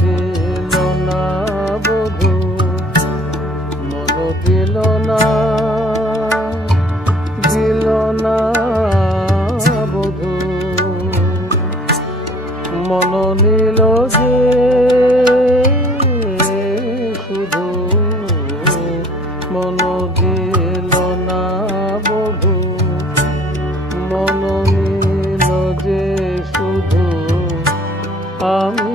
দিল না বধু, মন দিল না দিল না বধু। মন নিল যে শুধু, মন দিল না বধু। মন নিল যে শুধু, আমি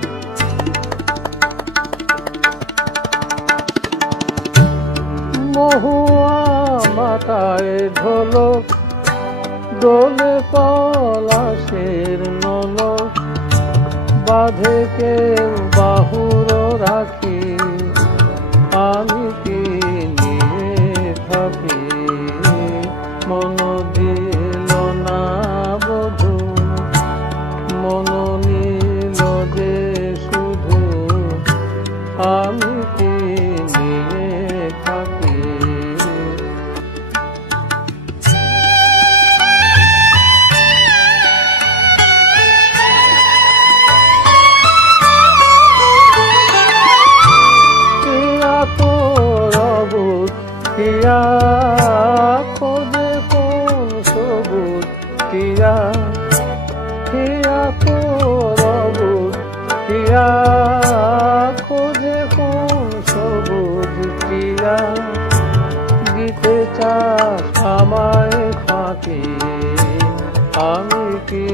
মহুয়া মাথায় ঢোলক দোলে পলাশের বাঁধে বাহুর রাখি আমি কি নিয়ে থাকি? মন কিয়া খোঁজে কোন সবুত কিয়া কিয়া তোরবুত কিয়া খোঁজে কোন সবুজ কিয়া। দিতে চাস আমায় ফাঁকি, আমি কি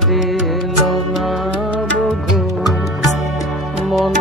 দিল না বধু মন